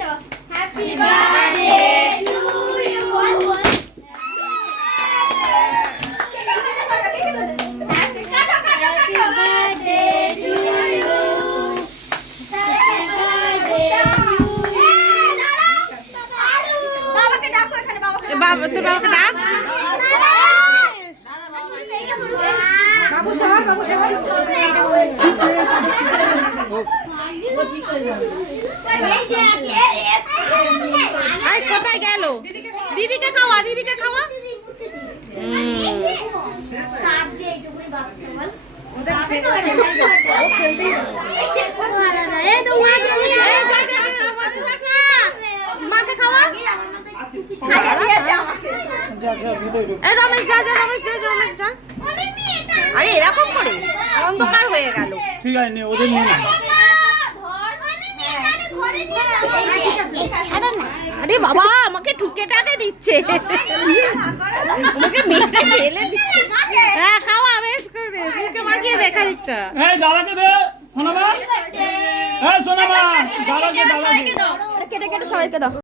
Happy birthday to you. বাবা তো বাবাকে ডাক। বাবু সর, বাবু সর। আই কোথায় গেল? দিদিকে খাওয়া, দিদিকে খাওয়া। মাকে খাওয়া। রমেশ যা যা, রমেশ যা, রমেশ যা। আরে এরকম করে অন্ধকার হয়ে গেল। ঠিক আছে নে, ওদের নিয়ে না। আরে বাবা আমাকে ঠুকে টাকে দিচ্ছে, আমাকে মেরে ফেলে দিচ্ছে। হ্যাঁ খাওয়া বেশ করে, মুখে মাখিয়ে দে খানিকটা। এই দাদাকে দে, সোনামা। এই সোনামা, দাদাকে দাও। কেটে কেটে সবাইকে দাও।